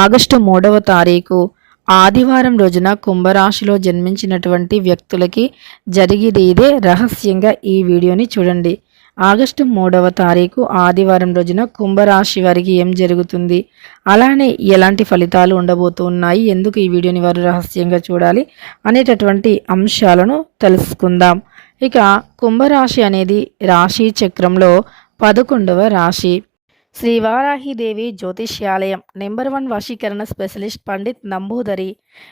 August 3వ తారీఖు ఆదివారం రోజున కుంభరాశిలో జన్మించినటువంటి వ్యక్తులకి జరిగేది ఇదే. రహస్యంగా ఈ వీడియోని చూడండి. ఆగస్టు 3వ తారీఖు ఆదివారం రోజున కుంభరాశి వారికి ఏం జరుగుతుంది, అలానే ఎలాంటి ఫలితాలు ఉండబోతున్నాయి, ఎందుకు ఈ వీడియోని వారు రహస్యంగా చూడాలి అనేటటువంటి అంశాలను తెలుసుకుందాం. ఇక కుంభరాశి అనేది రాశి చక్రంలో 11వ రాశి. శ్రీ వారాహిదేవి జ్యోతిష్యాలయం నెంబర్ 1 వశీకరణ స్పెషలిస్ట్ పండిత్ నంబూదరి.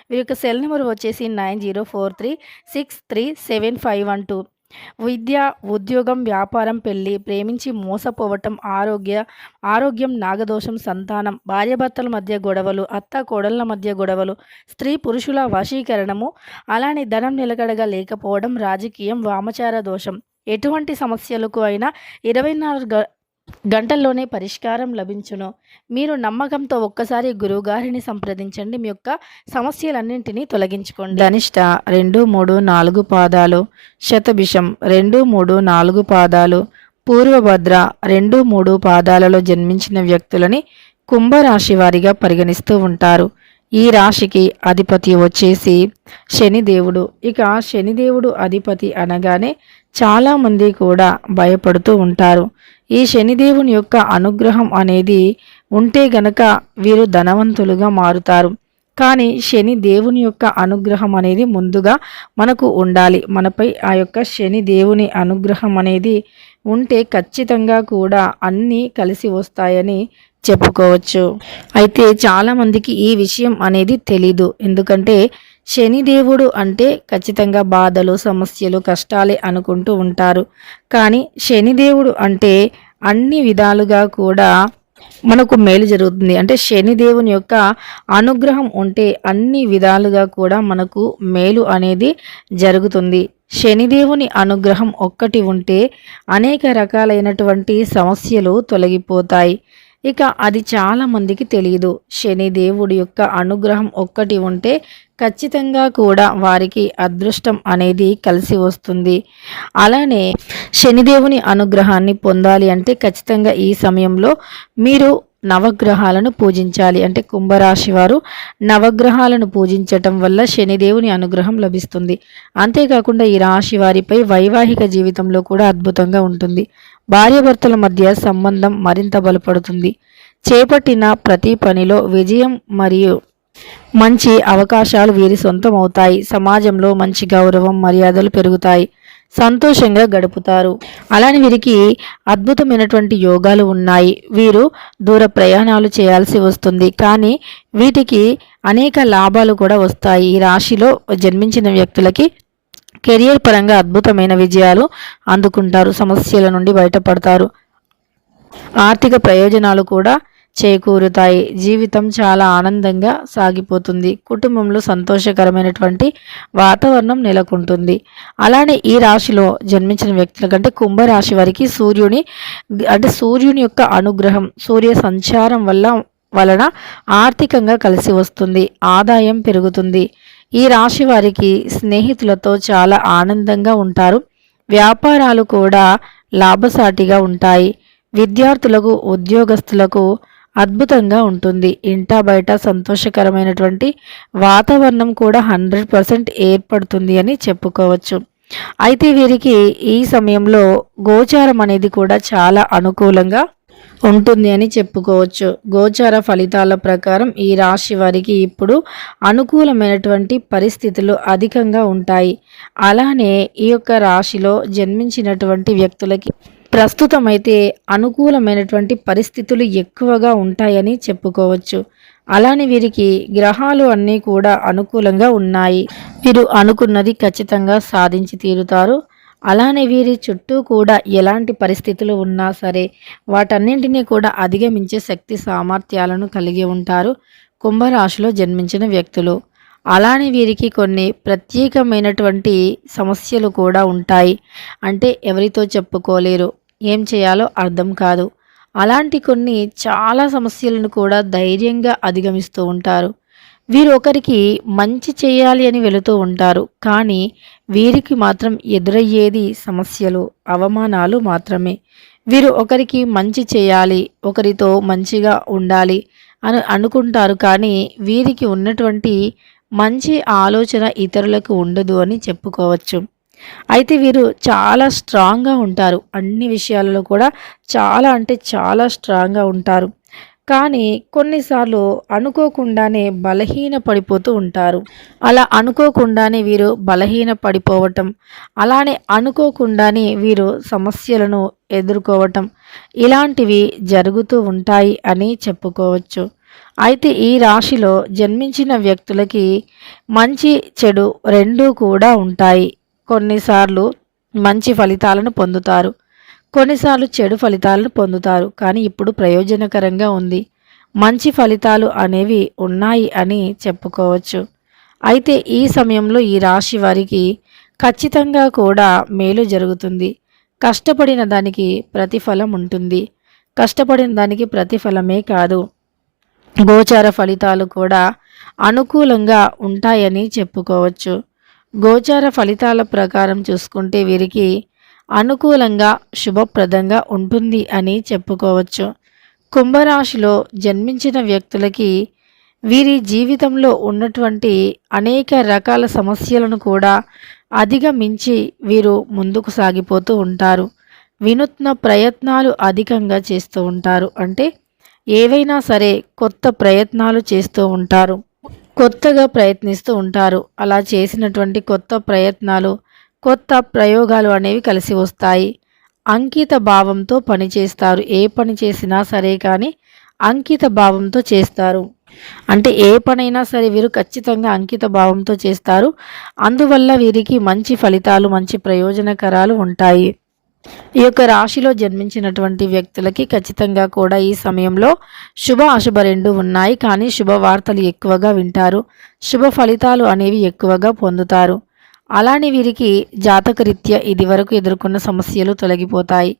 వీరి యొక్క సెల్ నెంబర్ వచ్చేసి 9043637512. విద్య, ఉద్యోగం, వ్యాపారం, పెళ్లి, ప్రేమించి మోసపోవటం, ఆరోగ్యం, నాగదోషం, సంతానం, భార్యాభర్తల మధ్య గొడవలు, అత్త కోడళ్ల మధ్య గొడవలు, స్త్రీ పురుషుల వశీకరణము, అలానే ధనం నిలకడగా లేకపోవడం, రాజకీయం, వామచార దోషం, ఎటువంటి సమస్యలకు అయినా 24 గంటల్లోనే పరిష్కారం లభించును. మీరు నమ్మకంతో ఒక్కసారి గురువుగారిని సంప్రదించండి. మీ యొక్క సమస్యలన్నింటినీ తొలగించుకోండి. ధనిష్ట 2, 3, 4 పాదాలు, శతభిషం 2, 3, 4 పాదాలు, పూర్వభద్ర 2, 3 పాదాలలో జన్మించిన వ్యక్తులని కుంభరాశి వారిగా పరిగణిస్తూ ఉంటారు. ఈ రాశికి అధిపతి వచ్చేసి శనిదేవుడు. ఇక శనిదేవుడు అధిపతి అనగానే చాలామంది కూడా భయపడుతూ ఉంటారు. ఈ శనిదేవుని యొక్క అనుగ్రహం అనేది ఉంటే గనక వీరు ధనవంతులుగా మారుతారు. కానీ శని దేవుని యొక్క అనుగ్రహం అనేది ముందుగా మనకు ఉండాలి. మనపై ఆ యొక్క శని దేవుని అనుగ్రహం అనేది ఉంటే ఖచ్చితంగా కూడా అన్నీ కలిసి వస్తాయని చెప్పుకోవచ్చు. అయితే చాలామందికి ఈ విషయం అనేది తెలీదు. ఎందుకంటే శనిదేవుడు అంటే ఖచ్చితంగా బాధలు, సమస్యలు, కష్టాలే అనుకుంటూ ఉంటారు. కానీ శనిదేవుడు అంటే అన్ని విధాలుగా కూడా మనకు మేలు జరుగుతుంది. అంటే శనిదేవుని యొక్క అనుగ్రహం ఉంటే అన్ని విధాలుగా కూడా మనకు మేలు అనేది జరుగుతుంది. శనిదేవుని అనుగ్రహం ఒక్కటి ఉంటే అనేక రకాలైనటువంటి సమస్యలు తొలగిపోతాయి. ఇక అది చాలా మందికి తెలియదు. శనిదేవుడి యొక్క అనుగ్రహం ఒక్కటి ఉంటే ఖచ్చితంగా కూడా వారికి అదృష్టం అనేది కలిసి వస్తుంది. అలానే శనిదేవుని అనుగ్రహాన్ని పొందాలి అంటే ఖచ్చితంగా ఈ సమయంలో మీరు నవగ్రహాలను పూజించాలి. అంటే కుంభరాశి వారు నవగ్రహాలను పూజించటం వల్ల శనిదేవుని అనుగ్రహం లభిస్తుంది. అంతేకాకుండా ఈ రాశి వారిపై వైవాహిక జీవితంలో కూడా అద్భుతంగా ఉంటుంది. భార్యాభర్తల మధ్య సంబంధం మరింత బలపడుతుంది. చేపట్టిన ప్రతి పనిలో విజయం మరియు మంచి అవకాశాలు వీరి సొంతం అవుతాయి. సమాజంలో మంచి గౌరవం, మర్యాదలు పెరుగుతాయి. సంతోషంగా గడుపుతారు. అలానే వీరికి అద్భుతమైనటువంటి యోగాలు ఉన్నాయి. వీరు దూర ప్రయాణాలు చేయాల్సి వస్తుంది. కానీ వీటికి అనేక లాభాలు కూడా వస్తాయి. ఈ రాశిలో జన్మించిన వ్యక్తులకి కెరియర్ పరంగా అద్భుతమైన విజయాలు అందుకుంటారు. సమస్యల నుండి బయటపడతారు. ఆర్థిక ప్రయోజనాలు కూడా చేకూరుతాయి. జీవితం చాలా ఆనందంగా సాగిపోతుంది. కుటుంబంలో సంతోషకరమైనటువంటి వాతావరణం నెలకొంటుంది. అలానే ఈ రాశిలో జన్మించిన వ్యక్తుల కంటే కుంభరాశి వారికి సూర్యుని యొక్క అనుగ్రహం, సూర్య సంచారం వలన ఆర్థికంగా కలిసి వస్తుంది. ఆదాయం పెరుగుతుంది. ఈ రాశి వారికి స్నేహితులతో చాలా ఆనందంగా ఉంటారు. వ్యాపారాలు కూడా లాభసాటిగా ఉంటాయి. విద్యార్థులకు, ఉద్యోగస్తులకు అద్భుతంగా ఉంటుంది. ఇంటా బయట సంతోషకరమైనటువంటి వాతావరణం కూడా 100% ఏర్పడుతుంది అని చెప్పుకోవచ్చు. అయితే వీరికి ఈ సమయంలో గోచారం అనేది కూడా చాలా అనుకూలంగా ఉంటుంది అని చెప్పుకోవచ్చు. గోచార ఫలితాల ప్రకారం ఈ రాశి వారికి ఇప్పుడు అనుకూలమైనటువంటి పరిస్థితులు అధికంగా ఉంటాయి. అలానే ఈ యొక్క రాశిలో జన్మించినటువంటి వ్యక్తులకి ప్రస్తుతమైతే అనుకూలమైనటువంటి పరిస్థితులు ఎక్కువగా ఉంటాయని చెప్పుకోవచ్చు. అలానే వీరికి గ్రహాలు అన్నీ కూడా అనుకూలంగా ఉన్నాయి. వీరు అనుకున్నది ఖచ్చితంగా సాధించి తీరుతారు. అలానే వీరి చుట్టూ కూడా ఎలాంటి పరిస్థితులు ఉన్నా సరే వాటన్నింటినీ కూడా అధిగమించే శక్తి సామర్థ్యాలను కలిగి ఉంటారు కుంభరాశిలో జన్మించిన వ్యక్తులు. అలానే వీరికి కొన్ని ప్రత్యేకమైనటువంటి సమస్యలు కూడా ఉంటాయి. అంటే ఎవరితో చెప్పుకోలేరు, ఏం చేయాలో అర్థం కాదు. అలాంటి కొన్ని చాలా సమస్యలను కూడా ధైర్యంగా అధిగమిస్తూ ఉంటారు. వీరు ఒకరికి మంచి చేయాలి అని వెళుతూ ఉంటారు. కానీ వీరికి మాత్రం ఎదురయ్యేది సమస్యలు, అవమానాలు మాత్రమే. వీరు ఒకరికి మంచి చేయాలి, ఒకరితో మంచిగా ఉండాలి అని అనుకుంటారు. కానీ వీరికి ఉన్నటువంటి మంచి ఆలోచన ఇతరులకు ఉండదు అని చెప్పుకోవచ్చు. అయితే వీరు చాలా స్ట్రాంగ్‌గా ఉంటారు. అన్ని విషయాలలో కూడా చాలా అంటే చాలా స్ట్రాంగ్‌గా ఉంటారు. కానీ కొన్నిసార్లు అనుకోకుండానే బలహీన పడిపోతూ ఉంటారు. అలా అనుకోకుండానే వీరు బలహీన పడిపోవటం, అలానే అనుకోకుండానే వీరు సమస్యలను ఎదుర్కోవటం ఇలాంటివి జరుగుతూ ఉంటాయి అని చెప్పుకోవచ్చు. అయితే ఈ రాశిలో జన్మించిన వ్యక్తులకి మంచి, చెడు రెండూ కూడా ఉంటాయి. కొన్నిసార్లు మంచి ఫలితాలను పొందుతారు. కొన్నిసార్లు చెడు ఫలితాలను పొందుతారు. కానీ ఇప్పుడు ప్రయోజనకరంగా ఉంది. మంచి ఫలితాలు అనేవి ఉన్నాయి అని చెప్పుకోవచ్చు. అయితే ఈ సమయంలో ఈ రాశి వారికి ఖచ్చితంగా కూడా మేలు జరుగుతుంది. కష్టపడిన దానికి ప్రతిఫలం ఉంటుంది. కష్టపడిన దానికి ప్రతిఫలమే కాదు, గోచార ఫలితాలు కూడా అనుకూలంగా ఉంటాయని చెప్పుకోవచ్చు. గోచార ఫలితాల ప్రకారం చూసుకుంటే వీరికి అనుకూలంగా శుభప్రదంగా ఉంటుంది అని చెప్పుకోవచ్చు. కుంభరాశిలో జన్మించిన వ్యక్తులకి వీరి జీవితంలో ఉన్నటువంటి అనేక రకాల సమస్యలను కూడా అధిగమించి వీరు ముందుకు సాగిపోతూ ఉంటారు. వినూత్న ప్రయత్నాలు అధికంగా చేస్తూ ఉంటారు. అంటే ఏవైనా సరే కొత్త ప్రయత్నాలు చేస్తూ ఉంటారు. కొత్తగా ప్రయత్నిస్తూ ఉంటారు. అలా చేసినటువంటి కొత్త ప్రయత్నాలు, కొత్త ప్రయోగాలు అనేవి కలిసి వస్తాయి. అంకిత భావంతో పనిచేస్తారు. ఏ పని చేసినా సరే కానీ అంకిత భావంతో చేస్తారు. అంటే ఏ పనైనా సరే వీరు ఖచ్చితంగా అంకిత భావంతో చేస్తారు. అందువల్ల వీరికి మంచి ఫలితాలు, మంచి ప్రయోజనకరాలు ఉంటాయి. ఈ యొక్క రాశిలో జన్మించినటువంటి వ్యక్తులకి ఖచ్చితంగా కూడా ఈ సమయంలో శుభ అశుభ రెండు ఉన్నాయి. కానీ శుభవార్తలు ఎక్కువగా వింటారు. శుభ ఫలితాలు అనేవి ఎక్కువగా పొందుతారు. అలానే వీరికి జాతకరీత్యా ఇదివరకు ఎదుర్కొన్న సమస్యలు తొలగిపోతాయి.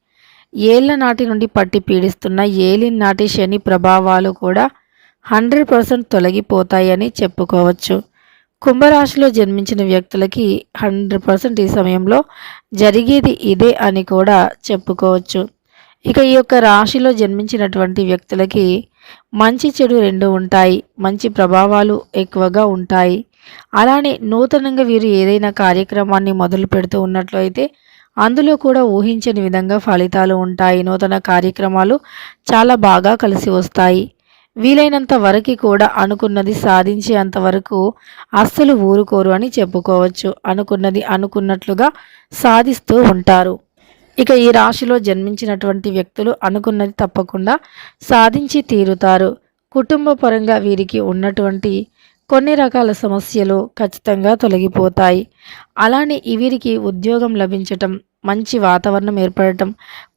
ఏళ్ల నాటి నుండి పట్టి పీడిస్తున్న ఏలినాటి శని ప్రభావాలు కూడా 100% తొలగిపోతాయని చెప్పుకోవచ్చు. కుంభరాశిలో జన్మించిన వ్యక్తులకి 100% ఈ సమయంలో జరిగేది ఇదే అని కూడా చెప్పుకోవచ్చు. ఇక ఈ యొక్క రాశిలో జన్మించినటువంటి వ్యక్తులకి మంచి చెడు రెండు ఉంటాయి. మంచి ప్రభావాలు ఎక్కువగా ఉంటాయి. అలానే నూతనంగా వీరు ఏదైనా కార్యక్రమాన్ని మొదలు పెడుతూ ఉన్నట్లయితే అందులో కూడా ఊహించని విధంగా ఫలితాలు ఉంటాయి. నూతన కార్యక్రమాలు చాలా బాగా కలిసి వస్తాయి. వీలైనంత వరకు కూడా అనుకున్నది సాధించేంత వరకు అస్సలు ఊరుకోరు అని చెప్పుకోవచ్చు. అనుకున్నది అనుకున్నట్లుగా సాధిస్తూ ఉంటారు. ఇక ఈ రాశిలో జన్మించినటువంటి వ్యక్తులు అనుకున్నది తప్పకుండా సాధించి తీరుతారు. కుటుంబ పరంగా వీరికి ఉన్నటువంటి కొన్ని రకాల సమస్యలు ఖచ్చితంగా తొలగిపోతాయి. అలానే వీరికి ఉద్యోగం లభించటం, మంచి వాతావరణం ఏర్పడటం,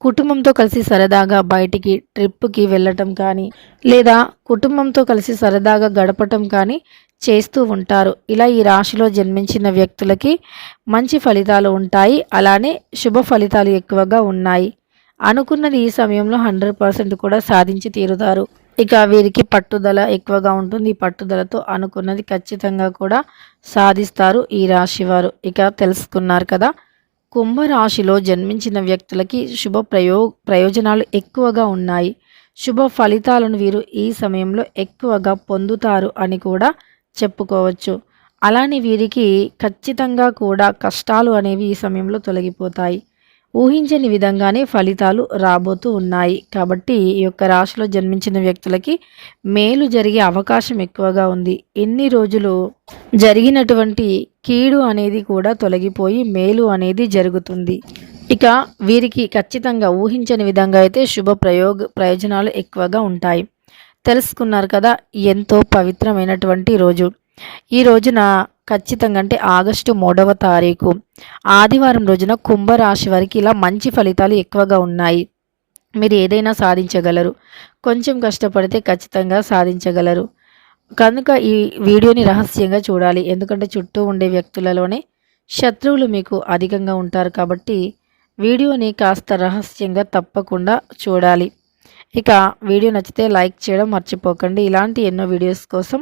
కుటుంబంతో కలిసి సరదాగా బయటికి ట్రిప్‌కి వెళ్ళటం కానీ, లేదా కుటుంబంతో కలిసి సరదాగా గడపటం కానీ చేస్తూ ఉంటారు. ఇలా ఈ రాశిలో జన్మించిన వ్యక్తులకి మంచి ఫలితాలు ఉంటాయి. అలానే శుభ ఫలితాలు ఎక్కువగా ఉన్నాయి. అనుకున్నది ఈ సమయంలో 100% కూడా సాధించి తీరుతారు. ఇక వీరికి పట్టుదల ఎక్కువగా ఉంటుంది. ఈ పట్టుదలతో అనుకున్నది ఖచ్చితంగా కూడా సాధిస్తారు ఈ రాశివారు. ఇక తెలుసుకున్నారు కదా! కుంభరాశిలో జన్మించిన వ్యక్తులకి ప్రయోజనాలు ఎక్కువగా ఉన్నాయి. శుభ ఫలితాలను వీరు ఈ సమయంలో ఎక్కువగా పొందుతారు అని కూడా చెప్పుకోవచ్చు. అలానే వీరికి ఖచ్చితంగా కూడా కష్టాలు అనేవి ఈ సమయంలో తొలగిపోతాయి. ఊహించని విధంగానే ఫలితాలు రాబోతూ ఉన్నాయి. కాబట్టి ఈ యొక్క రాశిలో జన్మించిన వ్యక్తులకి మేలు జరిగే అవకాశం ఎక్కువగా ఉంది. ఎన్ని రోజులు జరిగినటువంటి కీడు అనేది కూడా తొలగిపోయి మేలు అనేది జరుగుతుంది. ఇక వీరికి ఖచ్చితంగా ఊహించని విధంగా అయితే ప్రయోజనాలు ఎక్కువగా ఉంటాయి. తెలుసుకున్నారు కదా! ఎంతో పవిత్రమైనటువంటి రోజు. ఈ రోజున ఖచ్చితంగా అంటే ఆగస్టు 3వ తారీఖు ఆదివారం రోజున కుంభరాశి వారికి ఇలా మంచి ఫలితాలు ఎక్కువగా ఉన్నాయి. మీరు ఏదైనా సాధించగలరు. కొంచెం కష్టపడితే ఖచ్చితంగా సాధించగలరు. కనుక ఈ వీడియోని రహస్యంగా చూడాలి. ఎందుకంటే చుట్టూ ఉండే వ్యక్తులలోనే శత్రువులు మీకు అధికంగా ఉంటారు. కాబట్టి వీడియోని కాస్త రహస్యంగా తప్పకుండా చూడాలి. ఇక వీడియో నచ్చితే లైక్ చేయడం మర్చిపోకండి. ఇలాంటి ఎన్నో వీడియోస్ కోసం